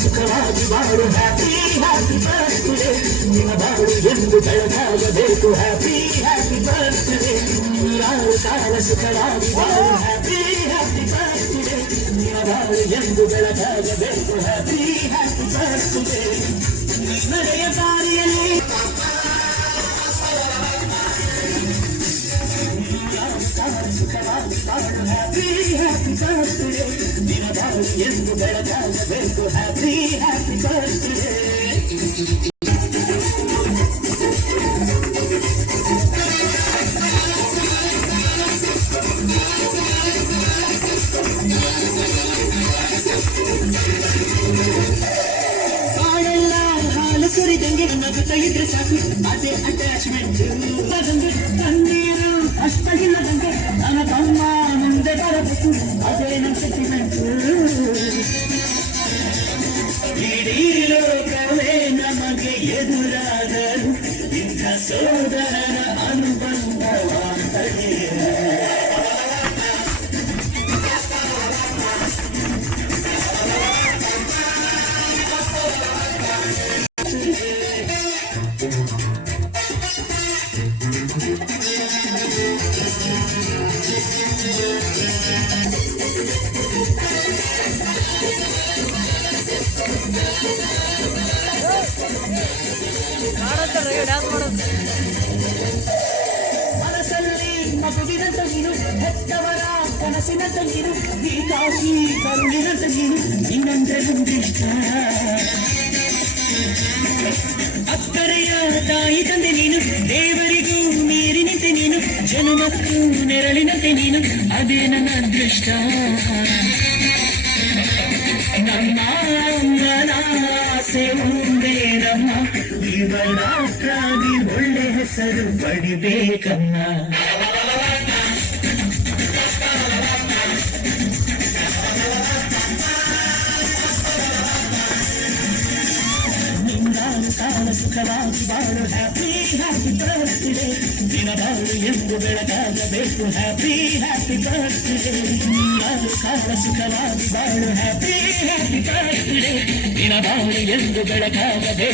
ಸುಖವಾಗಿ ಬಾಳು happy happy birthday ನಿನ್ನ ಬಾಳು ಎಂದು ಬೆಳಗಾಗಬೇಕು ಹ್ಯಾಪಿ ಹ್ಯಾಪಿ ಬರ್ತ್ಡೇ ಯಾರು ಕಾಲ ಸುಖವಾಗಿ ಬಾಳು ಹ್ಯಾಪಿ ಹ್ಯಾಪಿ ಬರ್ತ್ಡೇ ನಿನ್ನ ಬಾಳು ಎಂದು ಬೆಳಗಾಗಬೇಕು ಹ್ಯಾಪಿ ಹ್ಯಾಪಿ ಬರ್ತ್ಡೇ ನಡೆಯ ದಾರಿಯಲ್ಲಿ ಸುಖವಾಗಿ ಬಾಳು ಹ್ಯಾಪಿ ಹ್ಯಾಪಿ ಬರ್ತ್ಡೇ ನಿನ್ನ ಬಾಳು ಎಂದು ಬೆಳಗಾಗಬೇಕು ಹ್ಯಾಪಿ ಹ್ಯಾಪಿ ಬರ್ತ್ಡೇ ಹಾಡೆಲ್ಲ ಹಾಲು ಸುರಿದಂಗೆ ನಗುತ್ತಾ ಇದ್ರೆ ಸಾಕು ಅದೇ ಅಟ್ಯಾಚ್ಮೆಂಟ್ ಕಣ್ಣೀರು ಅಷ್ಟಾಗಿಲ್ಲದಂಗೆ ನನ್ನ ತಮ್ಮ ಮುಂದೆ ಬರಬೇಕು ಅದೇ ನನ್ನ ಸೆಂಟಿಮೆಂಟ್ ಇಡೀ ಲೋಕವೇ ನಮಗೆ ಎದುರಾದರು ಇಂಥ ಸೋದರನ ಅನುಬಂಧವಾಗಿದೆ ಮನಸ್ಸಲ್ಲಿ ಮಗುವಿನಂತ ನೀನು ಹೆತ್ತವರ ಕನಸಿನಂತ ನೀನು ಈ ಕಾಶಿ ಕರುಳಿನಂತ ನೀನು ಇನ್ನೊಂದ್ರೆ ಮುಂದಿಷ್ಟ ಅಕ್ಕರೆಯ ತಾಯಿ ತಂದೆ ನೀನು ದೇವರಿಗೂ ನೀರಿನಂತೆ ನೀನು ಜನುಮಕ್ಕೂ ನೆರಳಿನಂತೆ ನೀನು ಅದೇ ನನ್ನ ಅದೃಷ್ಟ ನಮ್ಮ ಅಮ್ಮನ ಆಸೆ ಒಂದೇ ನಮ್ಮ ಇವನಾಕ್ಕಾಗಿ ಒಳ್ಳೆ ಹೆಸರು ಪಡಿಬೇಕನ್ನ ನಿನ್ನಾನು ಕಾಲ ಸುಖವಾಗಿ ಬಾಳು ಹ್ಯಾಪಿ ಹ್ಯಾಪಿ ಬರ್ತ್ಡೇ ನಿನ್ನ ಬಾಳು ಎಂದು ಬೆಳಗಾಗಬೇಕು ಹ್ಯಾಪಿ ಹ್ಯಾಪಿ ಬರ್ತ್ಡೇ ನಿನ್ನಾನು ಕಾಲ ಸುಖವಾಗಿ ಬಾಳು ಹ್ಯಾಪಿ ಹ್ಯಾಪಿ ಬರ್ತ್ಡೇ ನಿನ್ನ ಬಾಳು ಎಂದು ಬೆಳಗಾಗಬೇಕು